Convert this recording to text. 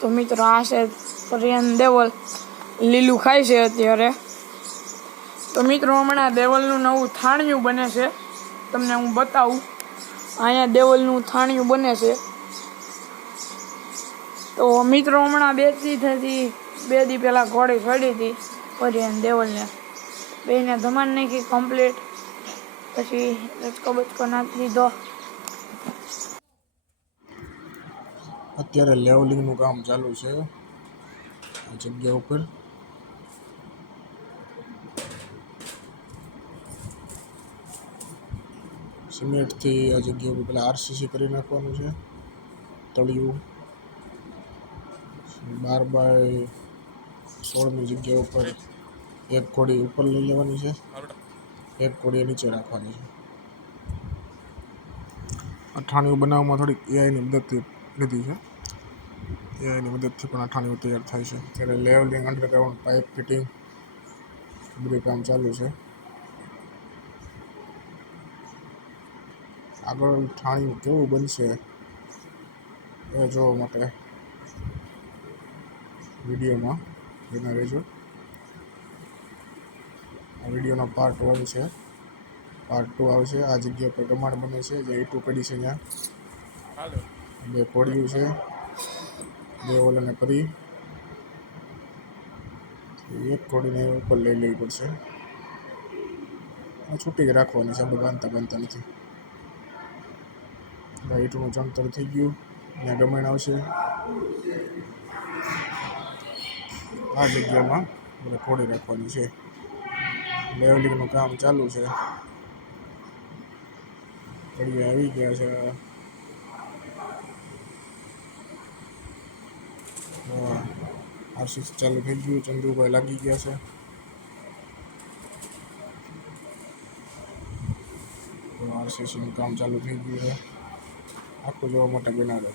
તો મિત્રો આ છે પરિયન દેવલ, લીલું ખાય છે અત્યારે. તો મિત્રો હમણાં દેવલનું નવું થાણિયું બને છે, તમને હું બતાવું. અહીંયા દેવલનું થાણિયું બને છે. તો મિત્રો હમણાં બે દી પહેલાં ઘોડી ચડી હતી પરિયન દેવલને, બેને ધમાન નાખી કમ્પ્લીટ. પછી રચકો બચકો નાખી દીધો. અત્યારે લેવલિંગનું કામ ચાલુ છે આ જગ્યા ઉપર. સિમેન્ટથી આ જગ્યા ઉપર પેલા આરસીસી કરી નાખવાનું છે. તળિયું 12x16ની જગ્યા ઉપર એક કોડી ઉપર લઈ લેવાની છે, એક કોડી નીચે રાખવાની છે. અઠાણિયું બનાવવામાં થોડીક એઆઈની મદદથી લીધી છે. એઆઈની મદદથી પણ અઠાણિયું તૈયાર થાય છે. ત્યારે લેવલિંગ, અંડરગ્રાઉન્ડ પાઇપ ફિટિંગ બધું કામ ચાલુ છે. આગળ ઠાણિયું કેવું બનશે એ જોવા માટે વિડીયોમાં બના રહેજો. આ વિડીયોનો પાર્ટ 1 છે. પાર્ટ 2 આવશે. આ જગ્યા પર કમાડ બને છે, જે ઈંટું પડી છે ત્યાં. 2 કોડિયું છે, 2 ઓલાને કરી, એક કોડીને ઉપર લઈ લેવી પડશે. છૂટી જ રાખવાની છે, આપણે બાંધતા નથી. ઈંટનું ચણતર થઈ ગયું. ત્યાં ગમણ આવશે. આ જગ્યામાં આપણે કોડી રાખવાની છે. લેવલિંગનું કામ ચાલુ છે. કડિયા આવી ગયા છે. આરસીસી ચાલુ થઈ ગયું. ચંદુભાઈ લાગી ગયા છે. આરસીસીનું કામ ચાલુ થઈ ગયું છે. આખું જોવા માટે બનાવે છે.